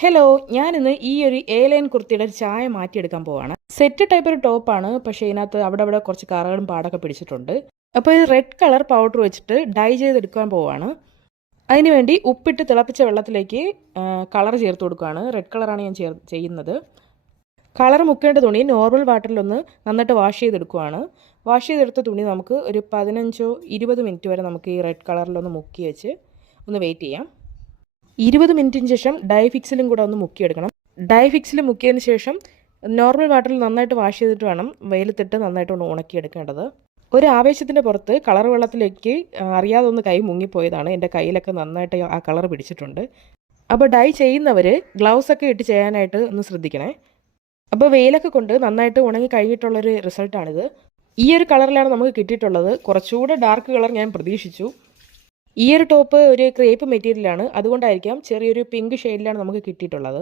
Hello, ഞാനിന്ന് ഈ ഒരു എ ലൈൻ കുർത്തിയുടെ ഒരു ചായ മാറ്റിയെടുക്കാൻ പോവാണ്. സെറ്റ് ടൈപ്പ് ഒരു ടോപ്പാണ്, പക്ഷേ ഇതിനകത്ത് അവിടെ കുറച്ച് കറകളും പാടൊക്കെ പിടിച്ചിട്ടുണ്ട്. അപ്പോൾ ഇത് റെഡ് കളർ പൗഡർ വെച്ചിട്ട് ഡൈ ചെയ്തെടുക്കാൻ പോവാണ്. അതിനുവേണ്ടി ഉപ്പിട്ട് തിളപ്പിച്ച വെള്ളത്തിലേക്ക് കളർ ചേർത്ത് കൊടുക്കുകയാണ്. റെഡ് കളറാണ് ഞാൻ ചെയ്യുന്നത്. കളർ മുക്കേണ്ട തുണി നോർമൽ വാട്ടറിലൊന്ന് നന്നായിട്ട് വാഷ് ചെയ്തെടുക്കുകയാണ്. വാഷ് ചെയ്തെടുത്ത തുണി നമുക്ക് ഒരു 15-20 മിനിറ്റ് വരെ നമുക്ക് ഈ റെഡ് കളറിലൊന്ന് മുക്കി വെച്ച് ഒന്ന് വെയിറ്റ് ചെയ്യാം. 20 മിനിറ്റിന് ശേഷം ഡൈ ഫിക്സിലും കൂടെ ഒന്ന് മുക്കിയെടുക്കണം. ഡൈ ഫിക്സിൽ മുക്കിയതിന് ശേഷം നോർമൽ വാട്ടറിൽ നന്നായിട്ട് വാഷ് ചെയ്തിട്ട് വേണം വെയിലത്തിട്ട് നന്നായിട്ട് ഒന്ന് ഉണക്കിയെടുക്കേണ്ടത്. ഒരു ആവേശത്തിൻ്റെ പുറത്ത് കളർ വെള്ളത്തിലേക്ക് അറിയാതെ ഒന്ന് കൈ മുങ്ങിപ്പോയതാണ്. എൻ്റെ കയ്യിലൊക്കെ നന്നായിട്ട് ആ കളർ പിടിച്ചിട്ടുണ്ട്. അപ്പോൾ ഡൈ ചെയ്യുന്നവർ ഗ്ലൗസൊക്കെ ഇട്ട് ചെയ്യാനായിട്ട് ഒന്ന് ശ്രദ്ധിക്കണേ. അപ്പോൾ വെയിലൊക്കെ കൊണ്ട് നന്നായിട്ട് ഉണങ്ങി കഴിഞ്ഞിട്ടുള്ളൊരു റിസൾട്ടാണിത്. ഈ ഒരു കളറിലാണ് നമുക്ക് കിട്ടിയിട്ടുള്ളത്. കുറച്ചുകൂടെ ഡാർക്ക് കളർ ഞാൻ പ്രതീക്ഷിച്ചു. ഈ ഒരു ടോപ്പ് ഒരു ക്രേപ്പ് മെറ്റീരിയലാണ്, അതുകൊണ്ടായിരിക്കാം ചെറിയൊരു പിങ്ക് ഷെയ്ഡിലാണ് നമുക്ക് കിട്ടിയിട്ടുള്ളത്.